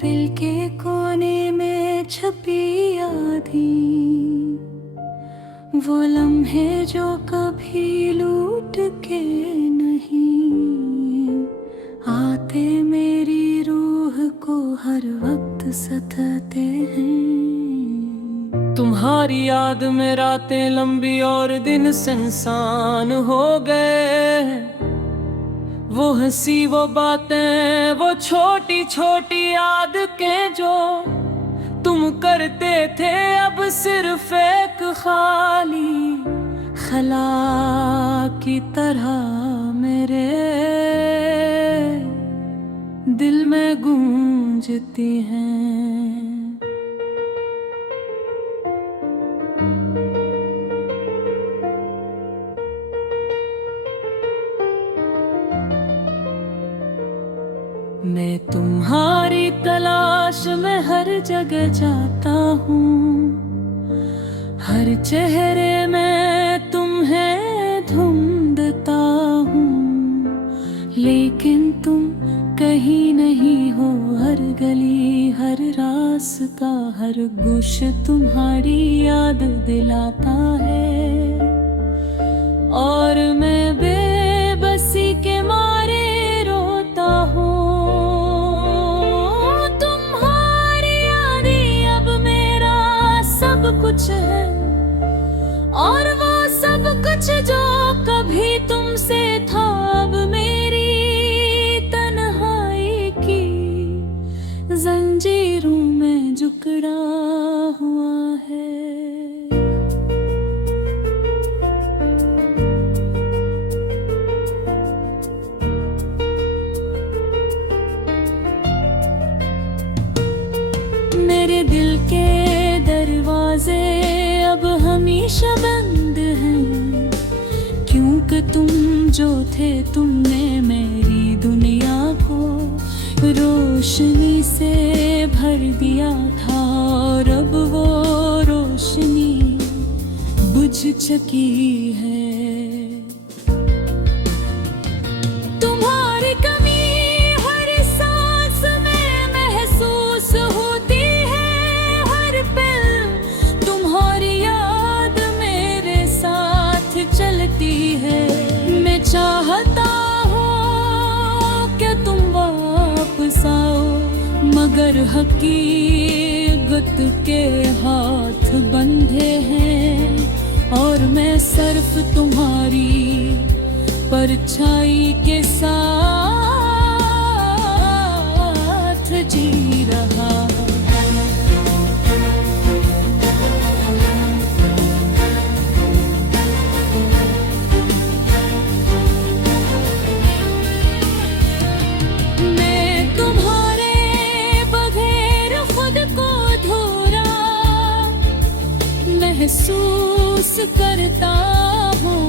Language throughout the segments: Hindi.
दिल के कोने में छपी आधी वो लम्हे जो कभी लूट के नहीं आते, मेरी रूह को हर वक्त सताते हैं। तुम्हारी याद में रातें लंबी और दिन सुनसान हो गए। वो हंसी, वो बातें, वो छोटी छोटी आदतें जो तुम करते थे, अब सिर्फ एक खाली खला की तरह मेरे दिल में गूंजती हैं। मैं तुम्हारी तलाश में हर जगह जाता हूँ, हर चेहरे में तुम्हें ढूंढता हूँ, लेकिन तुम कहीं नहीं हो। हर गली, हर रास्ता, हर गुश तुम्हारी याद दिलाता है, और मैं बेबसी के मारे रोता हूँ। कुछ है और वो सब कुछ जो कभी तुमसे था, अब मेरी तन्हाई की जंजीरों में जकड़ा हुआ है। मेरे दिल के दरवाजे अब हमेशा बंद हैं, क्योंकि तुम जो थे, तुमने मेरी दुनिया को रोशनी से भर दिया था, और अब वो रोशनी बुझ चुकी है। तुम्हारी कमी हर सांस में महसूस होती है, हर पल तुम्हारी याद मेरे साथ चलती है। मैं चाहता हूँ कि तुम वापस आओ, मगर हकीकत के हाथ बंधे हैं, और मैं सिर्फ तुम्हारी परछाई के साथ जी रहा। मैं तुम्हारे बगैर खुद को अधूरा महसूस करता हूँ।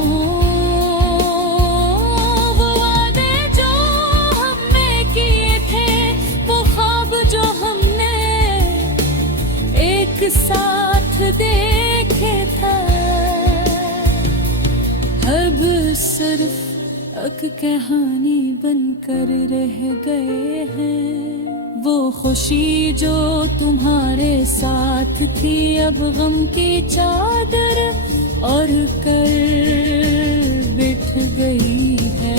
साथ देखे था, अब सिर्फ एक कहानी बनकर रह गए हैं। वो खुशी जो तुम्हारे साथ थी, अब गम की चादर और कर बिठ गई है।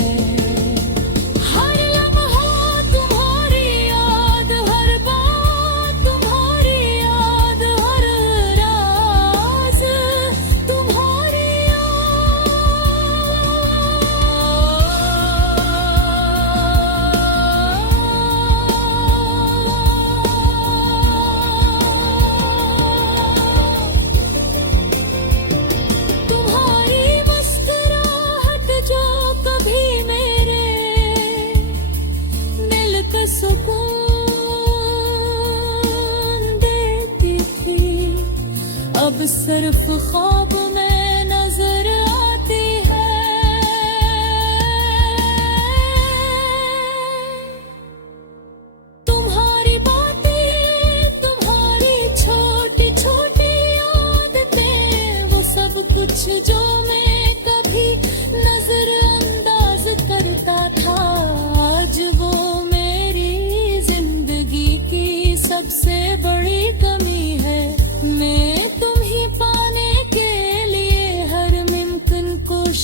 अब सिर्फ ख्वाब में नजर आती है। तुम्हारी बातें, तुम्हारी छोटी छोटी आदतें, वो सब कुछ जो मैं कभी नजरअंदाज करता था, आज वो मेरी जिंदगी की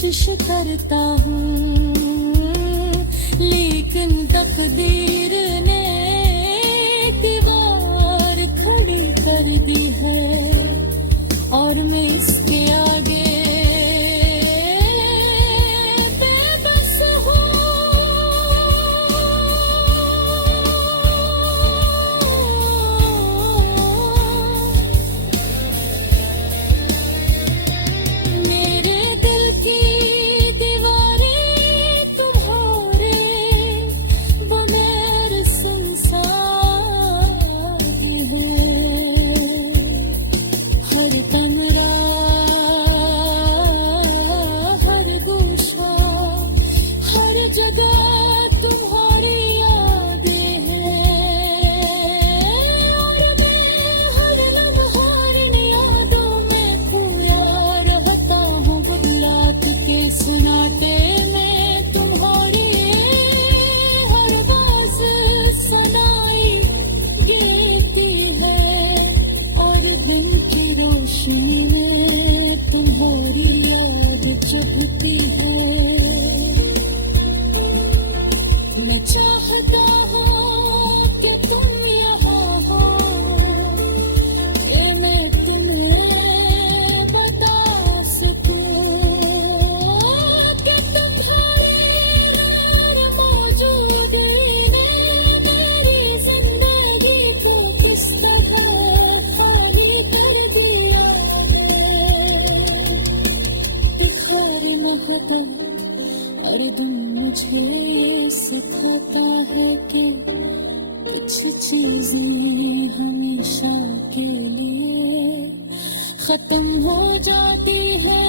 कोशिश करता हूँ, लेकिन तकदीर ने दीवार खड़ी कर दी है और मैं इसके आगे बेबस हूँ। मेरे दिल की दीवारें तुम्हारे बगैर सुनसान है। हर कमरा, हर गोशा, हर जगह तुम्हारी यादें हैं और मैं हर लम्हा इन यादों में खोया रहता हूँ। गुजरात के सन्नाटे में तुम्हारी हर बात सुनाई देती है और दिन की रोशनी में तुम्हारी याद चढ़ती है। मैं चाहता हूँ कि तुम यहाँ हो, कि मैं तुम्हें बता सकूँ कि तुम्हारे गैर मौजूदगी ने मेरी जिंदगी को किस तरह खाली कर दिया है। दिखार महदर हर तुम मुझे ये सिखाता है कि कुछ चीजें हमेशा के लिए खत्म हो जाती है।